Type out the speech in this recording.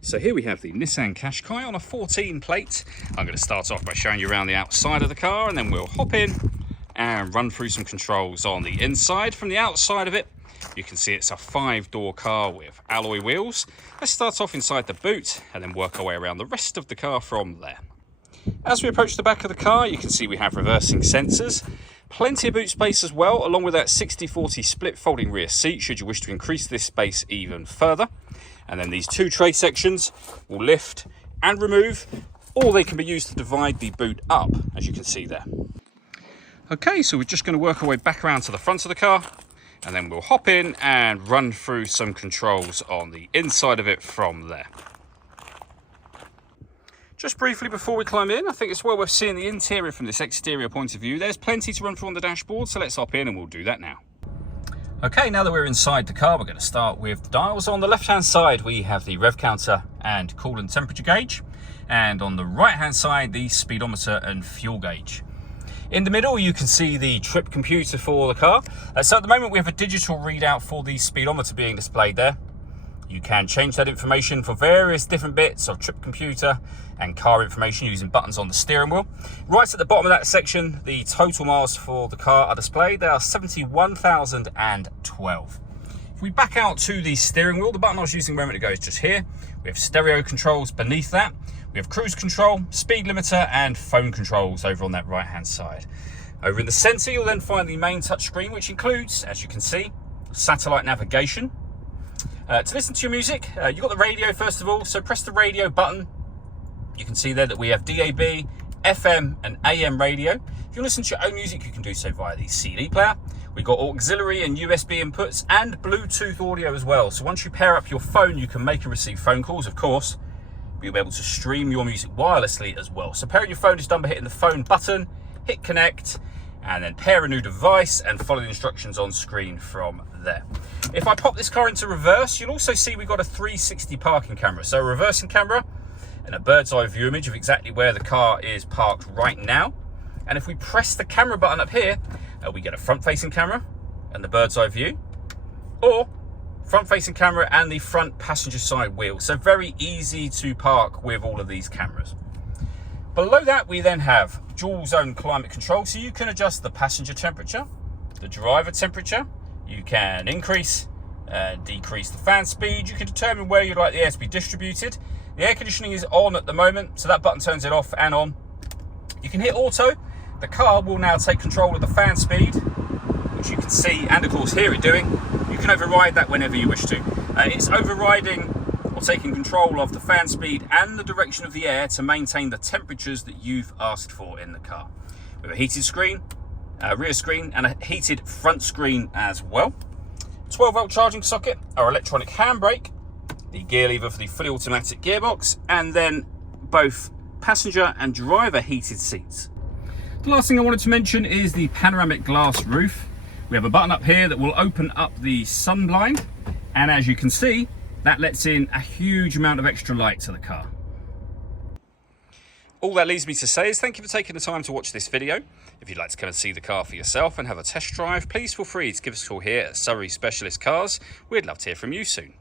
So here we have the Nissan Qashqai on a 14 plate. I'm going to start off by showing you around the outside of the car, and then we'll hop in and run through some controls on the inside. From the outside of it, you can see it's a 5-door car with alloy wheels. Let's start off inside the boot and then work our way around the rest of the car from there. As we approach the back of the car, you can see we have reversing sensors. Plenty of boot space as well, along with that 60/40 split folding rear seat should you wish to increase this space even further. And then these two tray sections will lift and remove, or they can be used to divide the boot up, as you can see there. Okay, so we're just going to work our way back around to the front of the car, and then we'll hop in and run through some controls on the inside of it from there. Just briefly before we climb in, I think it's well worth seeing the interior from this exterior point of view. There's plenty to run through on the dashboard, so let's hop in and we'll do that now. Okay, now that we're inside the car, we're going to start with the dials. On the left-hand side, we have the rev counter and coolant temperature gauge. And on the right-hand side, the speedometer and fuel gauge. In the middle, you can see the trip computer for the car. So at the moment, we have a digital readout for the speedometer being displayed there. You can change that information for various different bits of trip computer and car information using buttons on the steering wheel. Right at the bottom of that section, the total miles for the car are displayed. They are 71,012. If we back out to the steering wheel, the button I was using a moment ago is just here. We have stereo controls beneath that. We have cruise control, speed limiter, and phone controls over on that right-hand side. Over in the center, you'll then find the main touchscreen, which includes, as you can see, satellite navigation. To listen to your music, you've got the radio first of all, so press the radio button. You can see there that we have DAB, FM and AM radio. If you listen to your own music, you can do so via the CD player. We've got auxiliary and USB inputs and Bluetooth audio as well. So once you pair up your phone, you can make and receive phone calls, of course. You'll be able to stream your music wirelessly as well. So pairing your phone is done by hitting the phone button, hit connect, and then pair a new device and follow the instructions on screen from there. If I pop this car into reverse, you'll also see we've got a 360 parking camera. So a reversing camera and a bird's eye view image of exactly where the car is parked right now. And if we press the camera button up here, we get a front facing camera and the bird's eye view, or front facing camera and the front passenger side wheel. So very easy to park with all of these cameras. Below that, we then have dual zone climate control, so you can adjust the passenger temperature, the driver temperature. You can increase and decrease the fan speed. You can determine where you'd like the air to be distributed. The air conditioning is on at the moment, so that button turns it off and on. You can hit auto. The car will now take control of the fan speed, which you can see and of course hear it doing. You can override that whenever you wish to. It's overriding or taking control of the fan speed and the direction of the air to maintain the temperatures that you've asked for in the car. We have a heated screen, rear screen, and a heated front screen as well. 12-volt charging socket, our electronic handbrake, the gear lever for the fully automatic gearbox, and then both passenger and driver heated seats. The last thing I wanted to mention is the panoramic glass roof. We have a button up here that will open up the sun blind, and as you can see, that lets in a huge amount of extra light to the car. All that leaves me to say is thank you for taking the time to watch this video. If you'd like to come and see the car for yourself and have a test drive, please feel free to give us a call here at Surrey Specialist Cars. We'd love to hear from you soon.